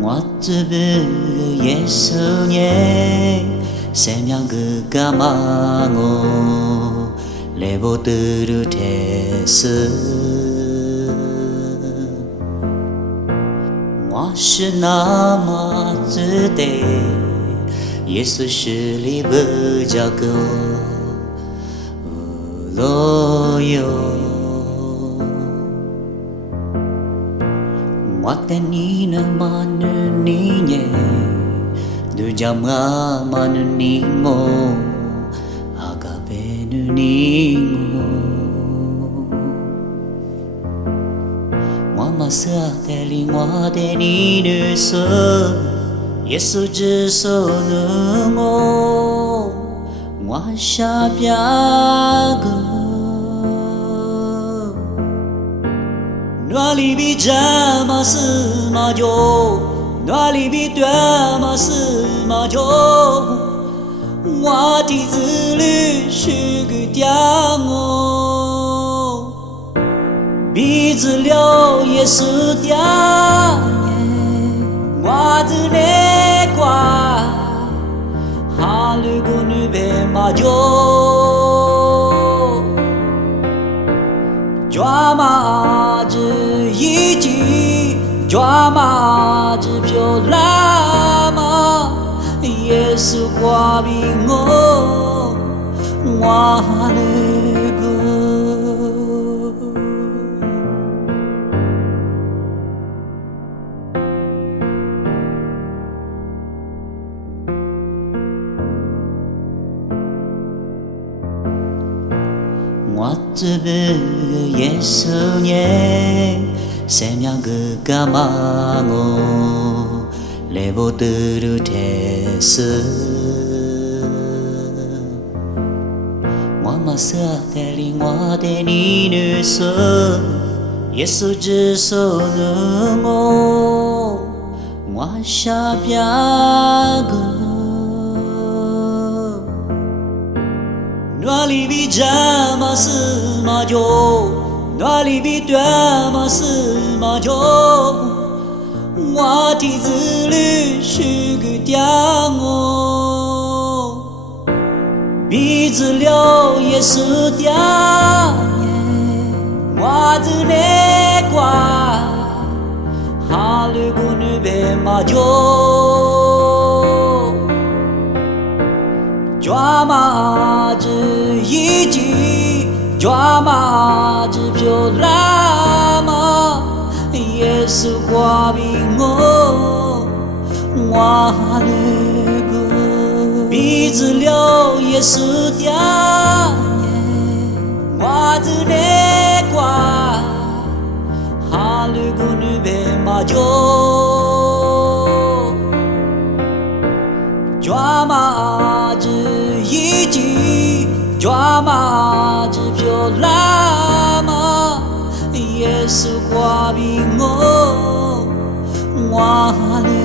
我只不예수님 생명 그가 망고 레보드르 테스我是那么值得耶稣是里不叫个罗哟我的你那么你耶Du jama manu nimo agape nu nimo Mama sa teli wa de ni nu so Yesu je so nu mo Wa sha pya go Nwa li bi jama su ma jo哪里比对吗？是吗？就我的子女是个点哦，比子了也是点我的那瓜，哈鲁古女别嘛就抓嘛子一起。抓马只漂拉嘛，耶稣挂比我瓦勒个。我只不耶稣耶。생명 그가 망고 레보드르 테스我马上带领我的你女手耶稣之手的我我下边个哪里比这么是嘛就哪里比对吗？是吗？就我的子女是个点哦，比子了也是点我的那瓜，哈鲁古女别嘛就抓嘛子一起。抓马只漂拉嘛，耶稣挂比我瓦勒个，比子了耶稣点我的那瓜，哈鲁古女别嘛就抓马只一起。抓马只漂拉嘛，耶稣挂比我瓦勒。